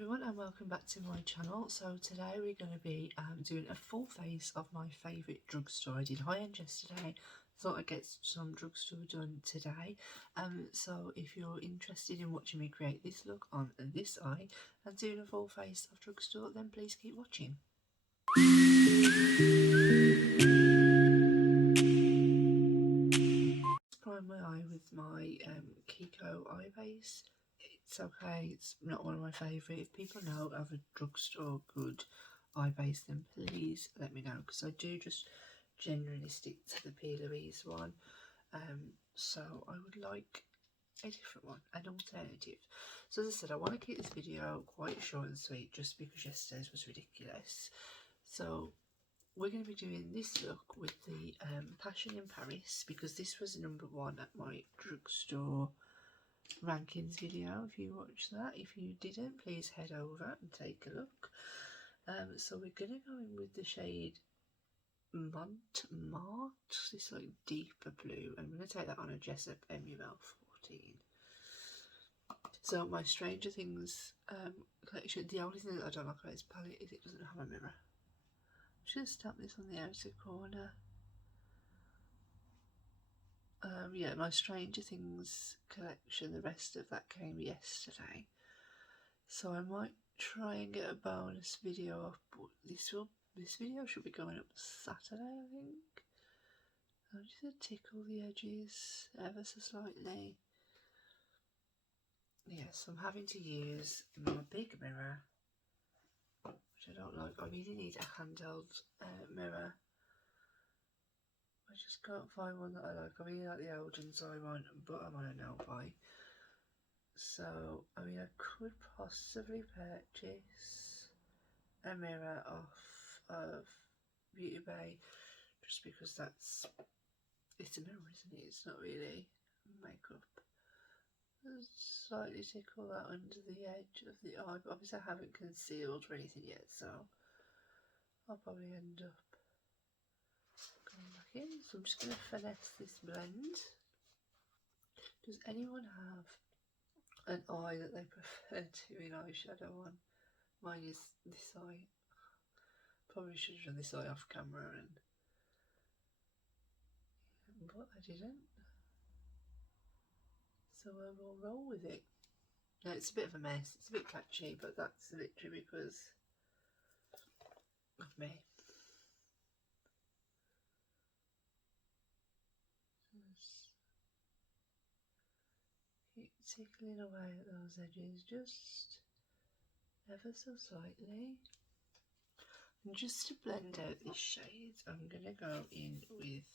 everyone, and welcome back to my channel. So today we're going to be doing a full face of my favourite drugstore. I did high-end yesterday, thought I'd get some drugstore done today. So if you're interested in watching me create this look on this eye and doing a full face of drugstore, then please keep watching. Prime my eye with my Kiko eye base. It's okay, it's not one of my favourite. If people know of a drugstore good eye base, then please let me know, because I do just generally stick to the P. Louise one. So I would like a different one, an alternative. So as I said, I want to keep this video quite short and sweet, just because yesterday's was ridiculous. So we're going to be doing this look with the Passion in Paris, because this was #1 at my drugstore rankings video. If you watched that, if you didn't, please head over and take a look. So we're going to go in with the shade Montmartre, this like deeper blue. I'm going to take that on a Jessup MUL 14. So my Stranger Things collection, the only thing that I don't like about this palette is it doesn't have a mirror. I'm just tap this on the outer corner. Yeah, my Stranger Things collection, the rest of that came yesterday. So I might try and get a bonus video up, but this video should be going up Saturday, I think. I'm just going to tickle the edges ever so slightly. Yes, I'm having to use my big mirror, which I don't like. I really need a handheld mirror. I just can't find one that I like. I really like the Elgin's eye one, but I'm on a no buy. So, I mean, I could possibly purchase a mirror off of Beauty Bay, just because it's a mirror, isn't it? It's not really makeup. Slightly tickle that under the edge of the eye, but obviously I haven't concealed or anything yet, so I'll probably end up going back in. So I'm just going to finesse this blend. Does anyone have an eye that they prefer doing eyeshadow on? Mine is this eye. Probably should have done this eye off camera, but I didn't. So I will roll with it. Now it's a bit of a mess, it's a bit catchy, but that's literally because of me. Just keep tickling away at those edges, just ever so slightly. And just to blend out this shade, I'm going to go in with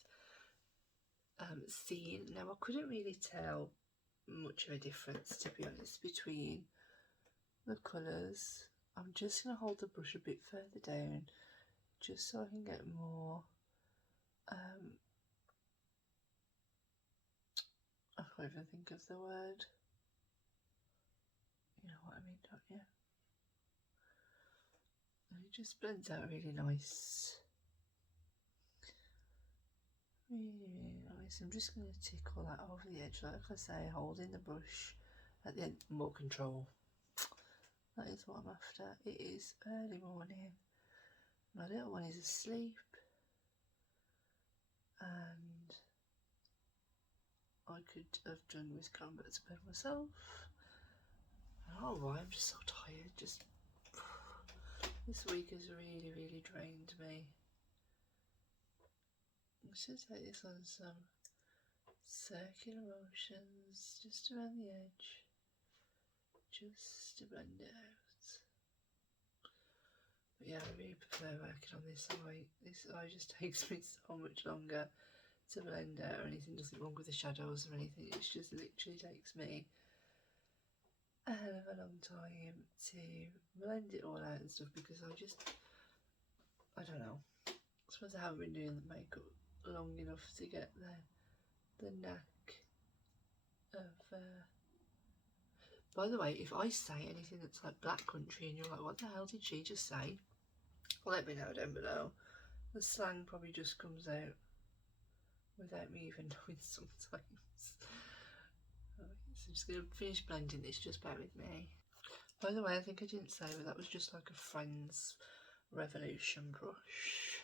Scene. Now I couldn't really tell much of a difference, to be honest, between the colours. I'm just going to hold the brush a bit further down, just so I can get more I can't even think of the word. You know what I mean, don't you? And it just blends out really nice. Really nice. I'm just going to tickle that over the edge, like I say, holding the brush at the end. More control. That is what I'm after. It is early morning. My little one is asleep. And I could have done with going back to bed myself. Oh, why? I'm just so tired. This week has really drained me. I should take this on some circular motions just around the edge, just to blend it out. But yeah, I really prefer working on this eye. This eye just takes me so much longer to blend out or anything. Nothing wrong with the shadows or anything. It just literally takes me a hell of a long time to blend it all out and stuff, because I don't know. I suppose I haven't been doing the makeup long enough to get the knack of by the way, if I say anything that's like Black Country and you're like, what the hell did she just say, let me know down below. The slang probably just comes out without me even knowing sometimes. So I'm just going to finish blending this, just bear with me. By the way, I think I didn't say, but that was just like a Friends Revolution brush.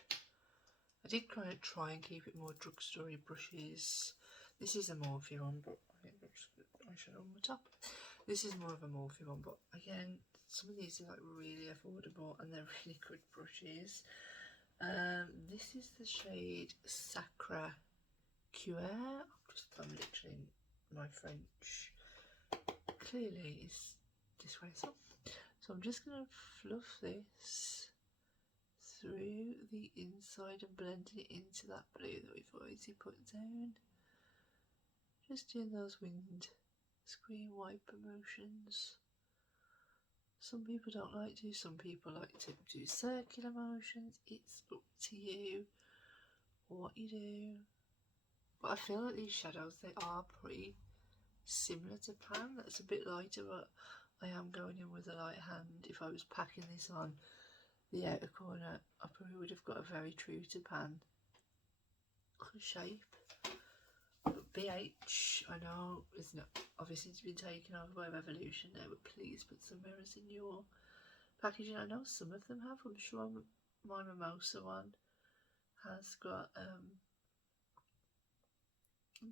I did try and keep it more drugstore brushes. This is a Morphe one, but I think I should on the top. This is more of a Morphe one, but again, some of these are like really affordable and they're really good brushes. This is the shade Sacre Cuir. I'm literally my French. Clearly, it's this way, so I'm just gonna fluff this through the inside and blending it into that blue that we've already put down. Just doing those wind screen wiper motions. Some people don't like to, some people like to do circular motions. It's up to you what you do. But I feel like these shadows, they are pretty similar to Pan. That's a bit lighter, but I am going in with a light hand. If I was packing this on the outer corner, I probably would have got a very true to Pan shape. But BH, I know, is not obviously it's been taken over by Revolution now, but please put some mirrors in your packaging. I know some of them have. I'm sure my Mimosa one has got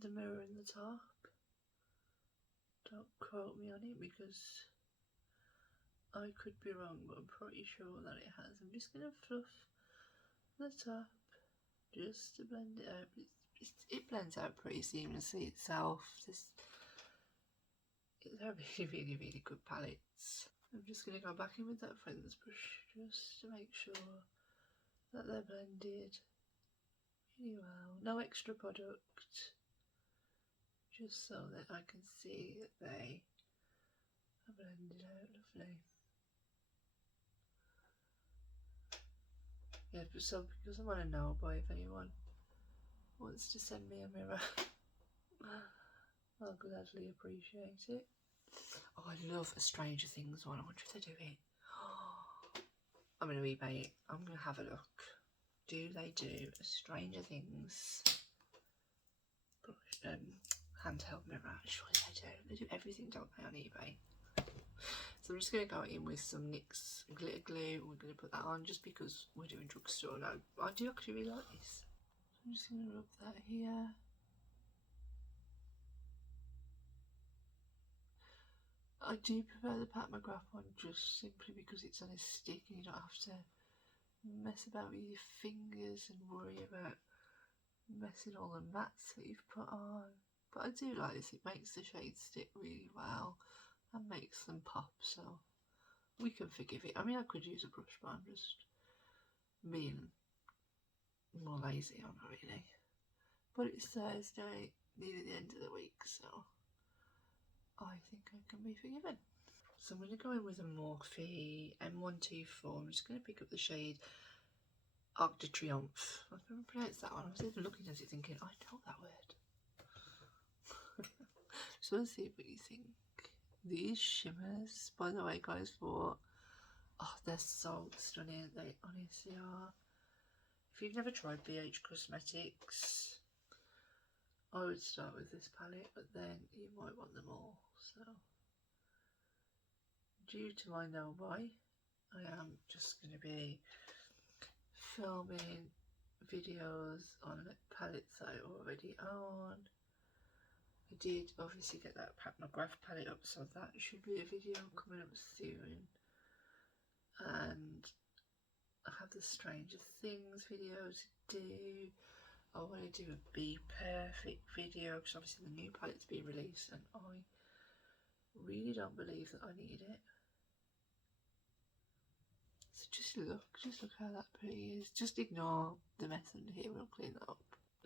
the mirror in the top. Don't quote me on it because I could be wrong, but I'm pretty sure that it has. I'm just going to fluff the top just to blend it out. It blends out pretty seamlessly itself. It's a really good palettes. I'm just going to go back in with that Friends brush just to make sure that they're blended really well. No extra product, just so that I can see that they are blended out lovely. Yeah, so because I want to know if anyone wants to send me a mirror, I'll gladly appreciate it. Oh, I love a Stranger Things one. I wonder if they do it. I'm going to eBay it. I'm going to have a look. Do they do a Stranger Things handheld mirror? Surely they do. They do everything, don't they, on eBay? So I'm just going to go in with some NYX glitter glue. We're going to put that on just because we're doing drugstore now. I do actually really like this. I'm just going to rub that here. I do prefer the Pat McGrath one just simply because it's on a stick and you don't have to mess about with your fingers and worry about messing all the mats that you've put on. But I do like this. It makes the shades stick really well and makes them pop, so we can forgive it. I mean, I could use a brush, but I'm just being more lazy on it really. But it's Thursday, nearly the end of the week, so I think I can be forgiven. So I'm going to go in with a Morphe M124. I'm just going to pick up the shade Arc de Triomphe. I can pronounce that one. I was even looking at it thinking, I know that word. So let's see what you think. These shimmers, by the way, guys, they're so stunning. They honestly are. If you've never tried BH Cosmetics, I would start with this palette, but then you might want them all. So, due to my no-buy, I am just going to be filming videos on palettes I already own. I did obviously get that Pat McGrath palette up, so that should be a video coming up soon. And I have the Stranger Things video to do. I want to do a Be Perfect video because obviously the new palette's being released and I really don't believe that I need it. So just look how that pretty is. Just ignore the mess under here, we'll clean that up.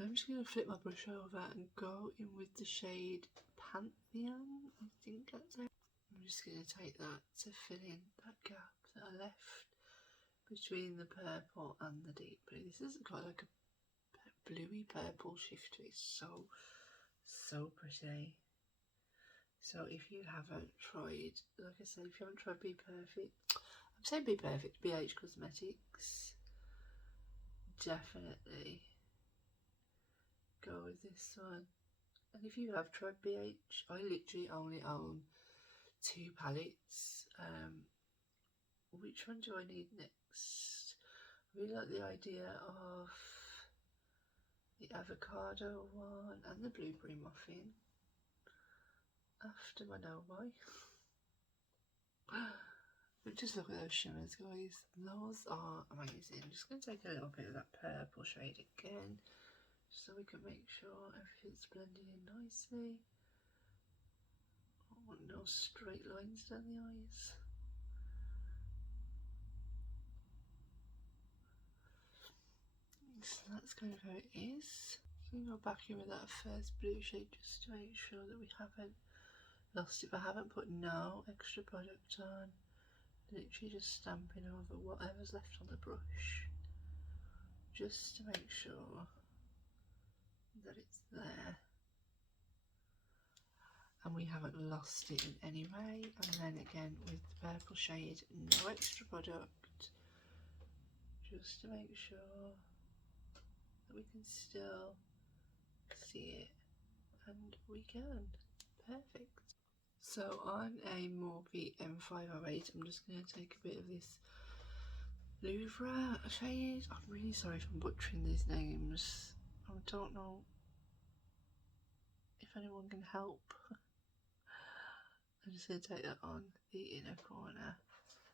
I'm just going to flip my brush over and go in with the shade Pantheon, I think that's it. I'm just going to take that to fill in that gap that I left between the purple and the deep blue. This is quite like a bluey purple shift. It's so pretty. So if you haven't tried, like I said, if you haven't tried Be Perfect, I'm saying Be Perfect, BH Cosmetics, definitely go with this one. And if you have tried BH, I literally only own 2 palettes. Which one do I need next? I really like the idea of the avocado one and the blueberry muffin after my no buy. But just look at those shimmers, guys. Those are amazing. I'm just going to take a little bit of that purple shade again, just so we can make sure everything's blending in nicely. I want no straight lines down the eyes. So that's kind of how it is. So I'm going to go back in with that first blue shade just to make sure that we haven't lost it. But I haven't put no extra product on. Literally just stamping over whatever's left on the brush, just to make sure that it's there and we haven't lost it in any way. And then again with the purple shade, no extra product, just to make sure that we can still see it, and we can. Perfect. So on a Morphe M508, I'm just going to take a bit of this Louvre shade. I'm really sorry if I'm butchering these names. I don't know if anyone can help. I'm just going to take that on the inner corner.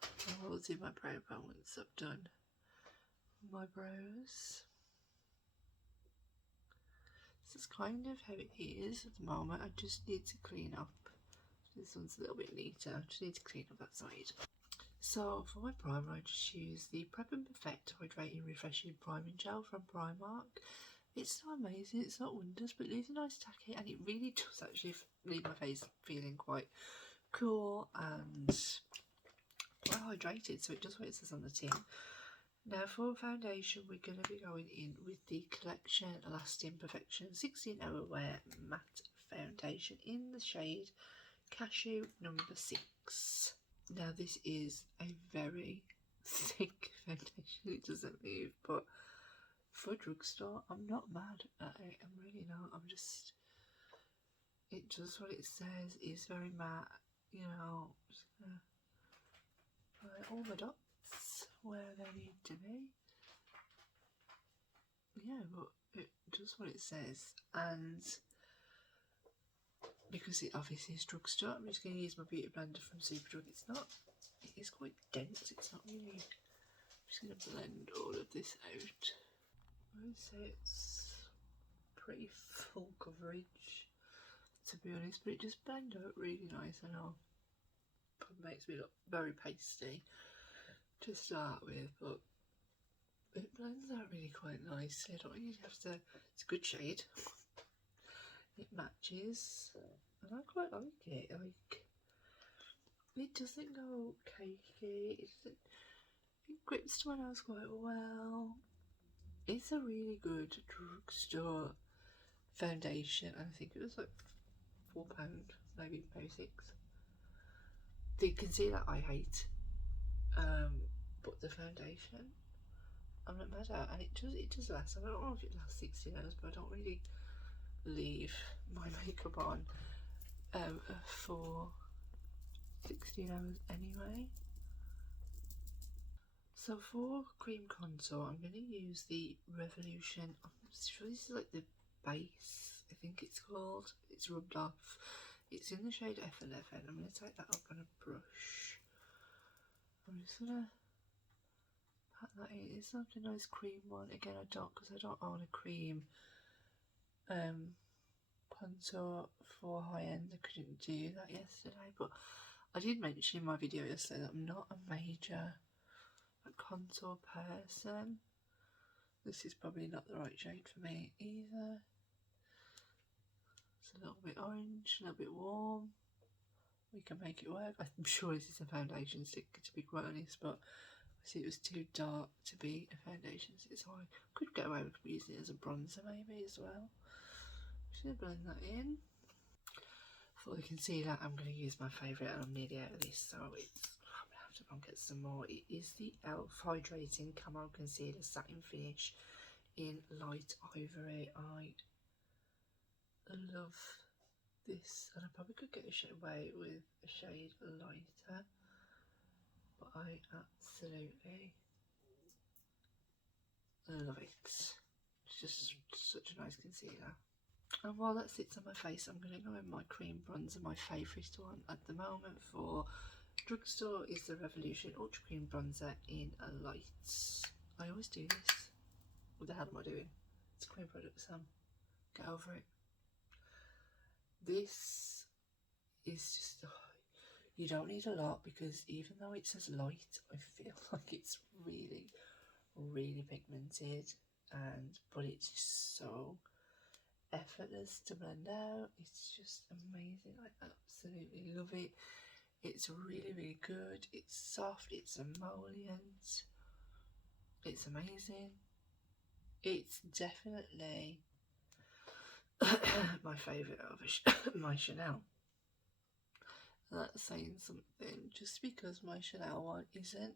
I will do my brow bone once I've done my brows. This is kind of how it is at the moment. I just need to clean up. This one's a little bit neater. I just need to clean up that side. So for my primer, I just use the Prep and Perfect Hydrating Refreshing Priming Gel from Primark. It's not amazing, it's not wonders, but it leaves a nice tacky, and it really does actually leave my face feeling quite cool and quite hydrated, so it does what it says on the tin. Now for foundation, we're going to be going in with the Collection Lasting Perfection 16-Hour Wear Matte Foundation in the shade Cashew number 6. Now this is a very thick foundation, it doesn't move, but for drugstore, I'm not mad at it, I'm really not. I'm just, it does what it says, it's very matte, you know. I'm just gonna apply all the dots where they need to be. Yeah, but it does what it says, and because it obviously is drugstore, I'm just going to use my beauty blender from Superdrug. It's not, it is quite dense, it's not really, I'm just going to blend all of this out. I would say it's pretty full coverage, to be honest, but it just blends out really nice. I know it makes me look very pasty to start with, but it blends out really quite nicely. I don't really have to, it's a good shade. It matches, and I quite like it. Like, it doesn't go cakey, it grips to my nose quite well. It's a really good drugstore foundation. I think it was like £4, maybe 6. The concealer I hate, but the foundation I'm not mad at, and it does last. I don't know if it lasts 16 hours, but I don't really leave my makeup on for 16 hours anyway. So for cream contour, I'm going to use the Revolution, I'm sure this is like the base, I think it's called, it's rubbed off, it's in the shade F11. I'm going to take that up on a brush. I'm just going to pat that in. It's like a nice cream one. Again, I don't, because I don't own a cream contour for high end. I couldn't do that yesterday, but I did mention in my video yesterday that I'm not a major contour person. This is probably not the right shade for me either. It's a little bit orange, a little bit warm. We can make it work. I'm sure this is a foundation stick, to be quite honest, but I see it was too dark to be a foundation stick, so I could get away with using it as a bronzer maybe as well. I'm just going to blend that in. For the concealer, I'm going to use my favourite, and I'm nearly out of this, so it's, I'm going to have to go and get some more. It is the e.l.f. Hydrating Camo Concealer Satin Finish in Light Ivory. I love this, and I probably could get away with a shade lighter, but I absolutely love it. It's just such a nice concealer. And while that sits on my face, I'm going to go in my cream bronzer. My favourite one at the moment for drugstore is the Revolution Ultra Cream Bronzer in a light. I always do this. What the hell am I doing? It's a cream product, Sam. Get over it. This is just, you don't need a lot, because even though it says light, I feel like it's really, really pigmented, but it's just so effortless to blend out. It's just amazing. I absolutely love it. It's really, really good. It's soft, it's emollient, it's amazing. It's definitely my favourite of my Chanel. That's saying something, just because my Chanel one isn't.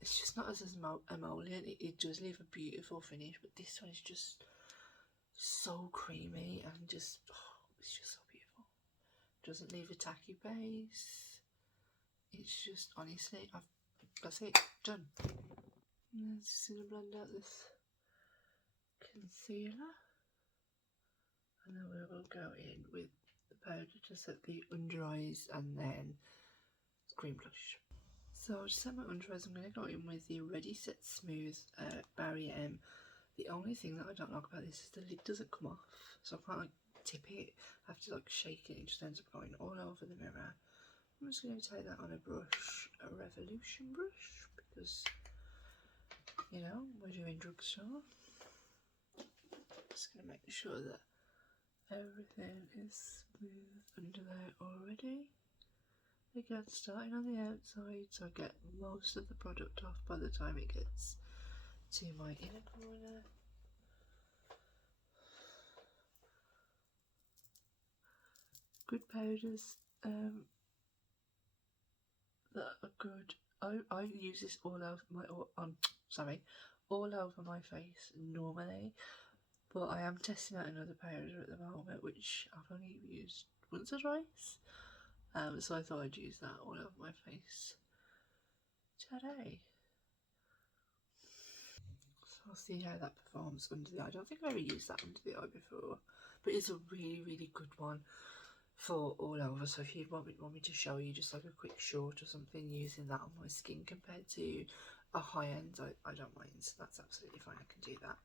It's just not as emollient. It does leave a beautiful finish, but this one is just so creamy and just, it's just so beautiful. Doesn't leave a tacky base. It's just, honestly, that's it, done. I'm just going to blend out this concealer, and then we will go in with the powder to set the under eyes and then cream blush. So to set my under eyes, I'm going to go in with the Ready Set Smooth Barry M. The only thing that I don't like about this is the lid doesn't come off, so I can't like tip it. I have to like shake it, it just ends up going all over the mirror. I'm just going to take that on a brush, a Revolution brush, because, you know, we're doing drugstore. Just going to make sure that everything is smooth under there already. Again, starting on the outside, so I get most of the product off by the time it gets to my inner corner. Good powders that are good. I use this all over my all over my face normally, but I am testing out another powder at the moment, which I've only used once or twice. So I thought I'd use that all over my face today. So I'll see how that performs under the eye. I don't think I ever used that under the eye before, but it's a really, really good one for all over. So if you want me to show you just like a quick short or something using that on my skin compared to a high end, I don't mind. So that's absolutely fine. I can do that.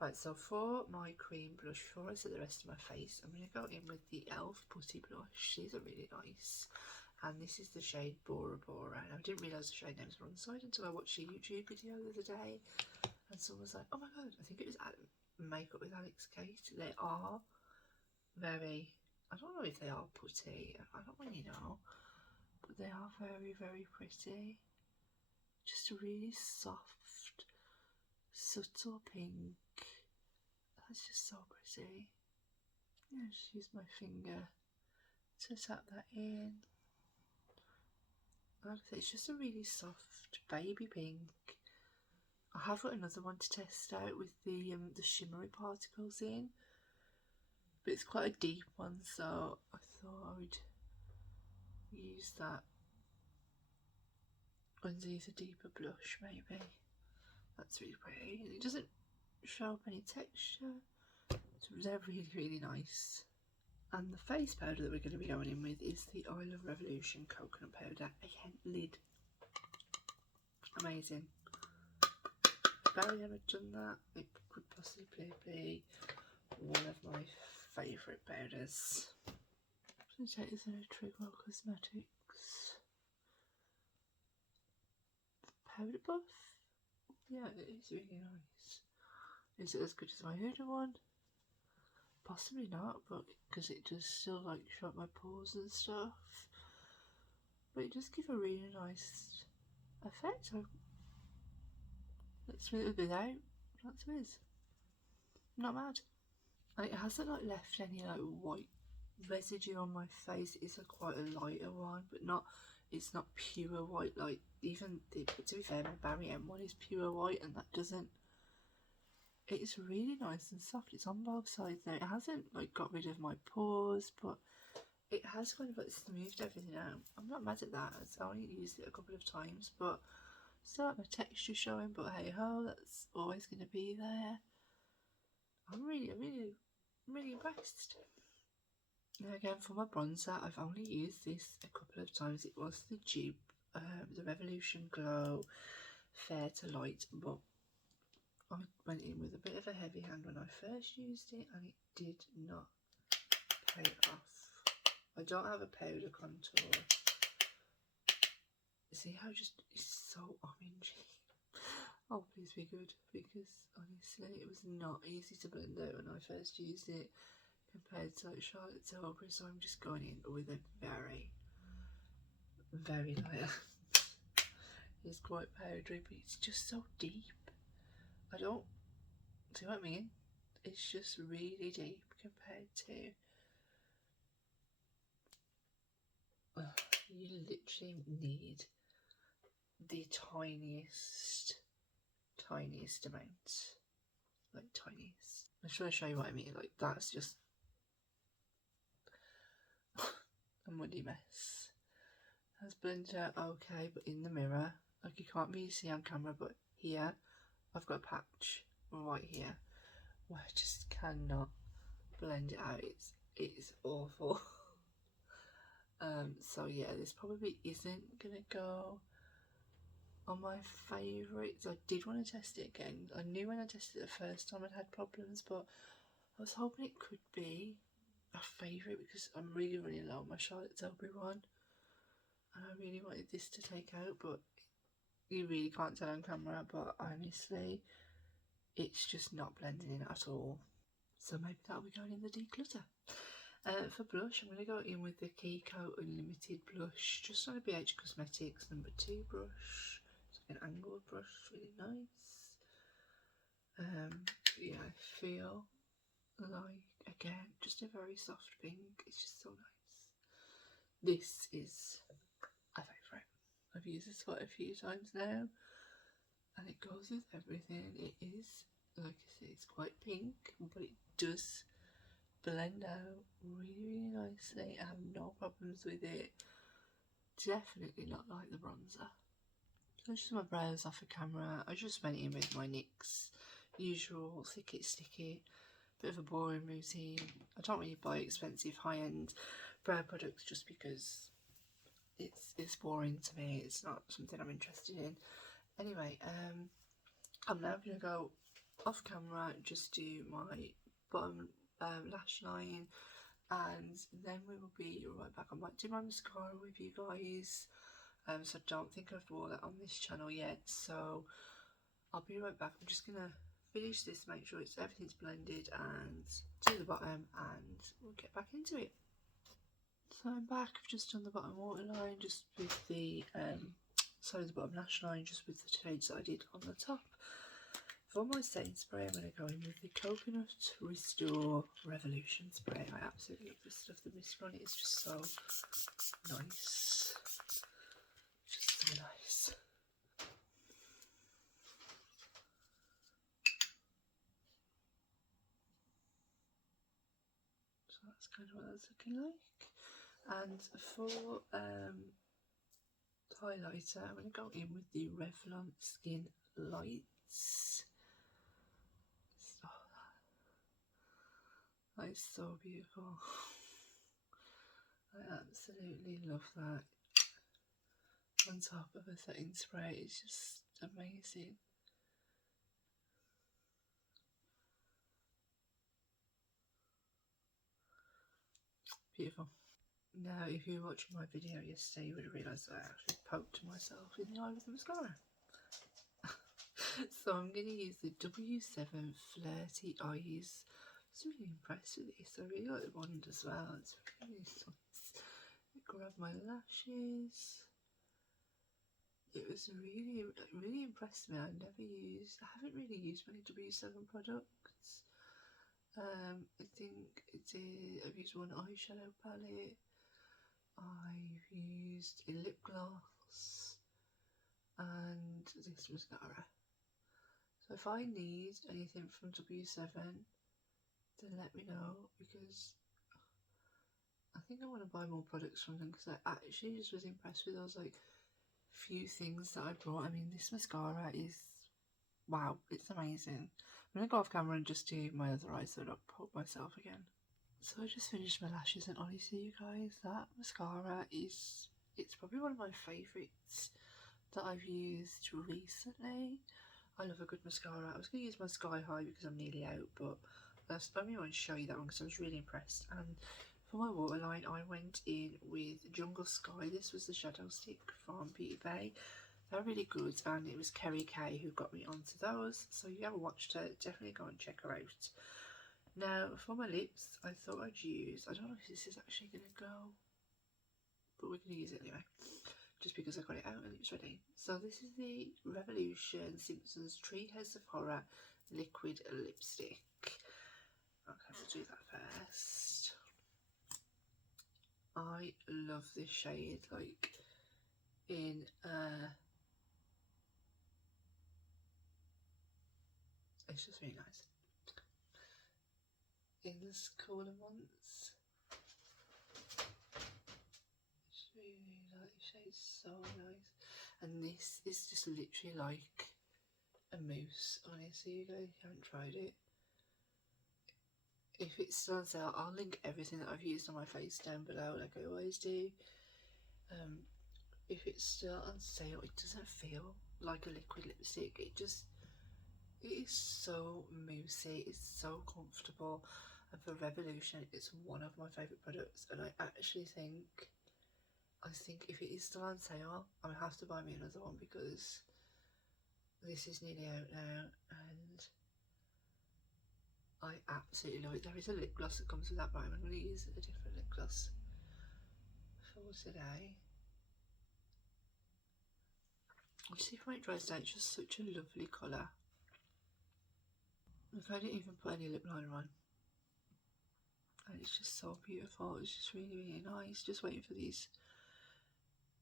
Right, so for my cream blush, before I set the rest of my face, I'm going to go in with the e.l.f. Putty Blush. These are really nice. And this is the shade Bora Bora. And I didn't realise the shade names were on the side until I watched a YouTube video the other day. And someone was like, oh my god, I think it was Makeup with Alex Kate. They are very, I don't know if they are putty, I don't really know. But they are very, very pretty. Just a really soft, subtle pink. That's just so pretty. Yeah, just use my finger to tap that in. Like I say, it's just a really soft baby pink. I have got another one to test out with the shimmery particles in, but it's quite a deep one, so I thought I would use that underneath a deeper blush maybe. That's really pretty, and it doesn't show up any texture, so they're really, really nice. And the face powder that we're going to be going in with is the I Love Revolution Coconut Powder. Again, lid. Amazing. If Barry ever done that, it could possibly be one of my favourite powders. I'm going to take this out of Trigwell Cosmetics. Powder Puff? Yeah, it is really nice. Is it as good as my Huda one? Possibly not, but because it does still like show up my pores and stuff. But it does give a really nice effect. Let's smooth it without. That's it. Not bad. And it hasn't like left any like white residue on my face. It's a quite a lighter one, but not. It's not pure white. Like even to be fair, my Barry M one is pure white, and that doesn't. it's really nice and soft. It's on both sides now. It hasn't like got rid of my pores, but it has kind of like smoothed everything out. I'm not mad at that. I only used it a couple of times, but still have my texture showing. But hey ho, that's always going to be there. I'm really impressed. Now again, for my bronzer, I've only used this a couple of times. It was the dupe, the Revolution Glow Fair to Light, but I went in with a bit of a heavy hand when I first used it, and it did not pay off. I don't have a powder contour. See how just it's so orangey. Oh, please be good, because honestly, it was not easy to blend out when I first used it compared to like Charlotte Tilbury. So I'm just going in with a very light. It's quite powdery, but it's just so deep. I don't see what I mean. It's just really deep compared to. You literally need the tiniest amount, like tiniest. I'm just trying to show you what I mean. Like that's just a muddy mess. That's blended out okay, but in the mirror, like you can't really see on camera, but here I've got a patch right here where I just cannot blend it out. It's awful. So yeah, this probably isn't gonna go on my favourites. I did want to test it again. I knew when I tested it the first time I'd had problems, but I was hoping it could be a favourite because I'm really running low on my Charlotte Tilbury one, and I really wanted this to take out, but you really can't tell on camera, but honestly it's just not blending in at all. So maybe that'll be going in the declutter. For blush, I'm going to go in with the Kiko Unlimited blush, just on a BH Cosmetics number 2 brush. It's like an angled brush, really nice. Yeah, I feel like, again, just a very soft pink. It's just so nice. This is a favourite. I've used this quite a few times now, and it goes with everything. It is, like I say, it's quite pink, but it does blend out really nicely. I have no problems with it. Definitely not like the bronzer. So just my brows off the camera. I just went in with my NYX usual thick it sticky, bit of a boring routine. I don't really buy expensive high-end brow products just because it's boring to me. It's not something I'm interested in. Anyway, I'm now gonna go off camera, just do my bottom lash line, and then we will be right back. I might do my mascara with you guys, so I don't think I've wore that on this channel yet, so I'll be right back. I'm just gonna finish this, make sure everything's blended, and do the bottom, and we'll get back into it. So I'm back. I've just done the bottom waterline just with the the bottom lash line just with the shades that I did on the top. For my setting spray, I'm going to go in with the Coconut Restore Revolution spray. I absolutely love this stuff. The mist on it is just so nice. Just so nice. So that's kind of what that's looking like. And for highlighter, I'm going to go in with the Revlon Skin Lights. That is so beautiful. I absolutely love that. On top of a setting spray, it's just amazing. Beautiful. Now, if you were watching my video yesterday, you would have realised that I actually poked myself in the eye with the mascara. So I'm going to use the W7 Flirty Eyes. I was really impressed with this. I really like the wand as well. It's really nice. Grab my lashes. It was really impressed me. I haven't really used many W7 products. I think I've used one eyeshadow palette. I've used a lip gloss and this mascara. So So if I need anything from W7, then let me know, because I think I want to buy more products from them, because I actually just was impressed with those like few things that I brought. I mean, this mascara is, wow, it's amazing. I'm going to go off camera and just do my other eye so I don't poke myself again. So I just finished my lashes, and honestly you guys, that mascara is, it's probably one of my favourites that I've used recently. I love a good mascara. I was going to use my Sky High because I'm nearly out, but I only want to show you that one because I was really impressed. And for my waterline, I went in with Jungle Sky. This was the shadow stick from Beauty Bay. They're really good, and it was Kerry Kay who got me onto those. So if you haven't watched her, definitely go and check her out. Now for my lips, I thought I'd use, I don't know if this is actually going to go, but we're going to use it anyway, just because I got it out and it's ready. So this is the Revolution Simpsons Tree Heads of Horror liquid lipstick. Okay, we'll do that first. I love this shade, like in it's just really nice. In this cooler months, it's really like, the shade's so nice. And this is just literally like a mousse. Honestly, you guys haven't tried it, if it's still on sale, I'll link everything that I've used on my face down below, like I always do. If it's still on sale, it doesn't feel like a liquid lipstick. It is so moussey, it's so comfortable, and for Revolution, it's one of my favourite products. And I actually think, if it is still on sale, I'm gonna have to buy me another one, because this is nearly out now, and I absolutely love it. There is a lip gloss that comes with that, but I'm going to use a different lip gloss for today. I'll see if it dries down. It's just such a lovely colour. Look, I didn't even put any lip liner on, and it's just so beautiful. It's just really, really nice. Just waiting for these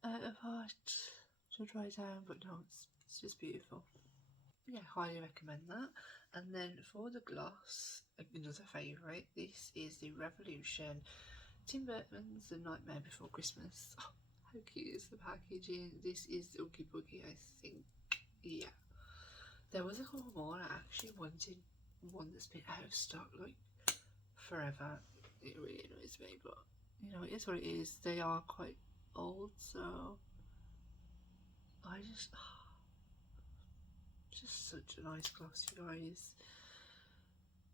outer parts to dry down, but no, it's just beautiful. Yeah, highly recommend that. And then for the gloss, another favourite, this is the Revolution Tim Burton's The Nightmare Before Christmas. Oh, how cute is the packaging? This is Oogie Boogie, I think. Yeah. There was a couple more, and I actually wanted one that's been out of stock like forever. It really annoys me, but you know, it is what it is. They are quite old, so I just, just such a nice gloss, you guys.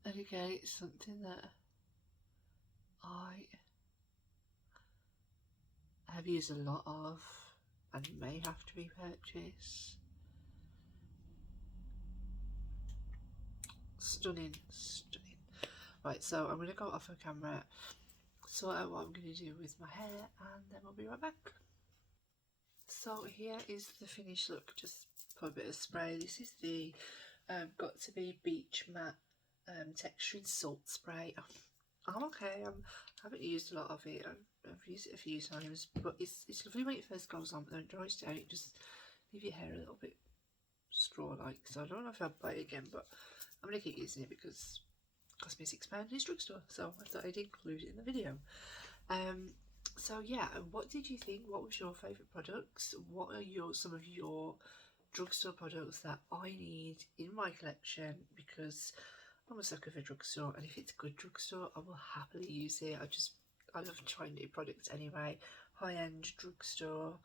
And again, it's something that I have used a lot of and may have to repurchase. Stunning, stunning. Right, so I'm going to go off of camera, sort out what I'm going to do with my hair, and then we'll be right back. So here is the finished look. Just put a bit of spray. This is the Got To Be Beach Matte Texturing Salt Spray. I'm okay. I haven't used a lot of it. I've used it a few times, but it's lovely when it first goes on, but then it dries down. It just leave your hair a little bit straw-like. So I don't know if I'll buy it again, but I'm going to keep using it because it cost me £6 in his drugstore. So I thought I'd include it in the video. So yeah, what did you think? What was your favourite products? What are some of your drugstore products that I need in my collection? Because I'm a sucker for drugstore, and if it's a good drugstore, I will happily use it. I love trying new products anyway. High-end drugstore.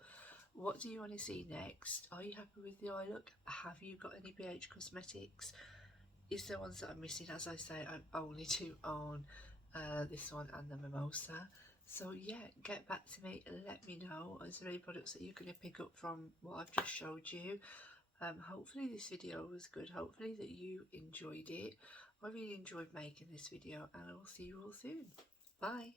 What do you want to see next? Are you happy with the eye look? Have you got any BH Cosmetics? Is there ones that I'm missing? As I say, I only do own this one and the Mimosa. So yeah, get back to me, let me know. Is there any products that you're going to pick up from what I've just showed you? Hopefully this video was good. Hopefully that you enjoyed it. I really enjoyed making this video, and I will see you all soon. Bye.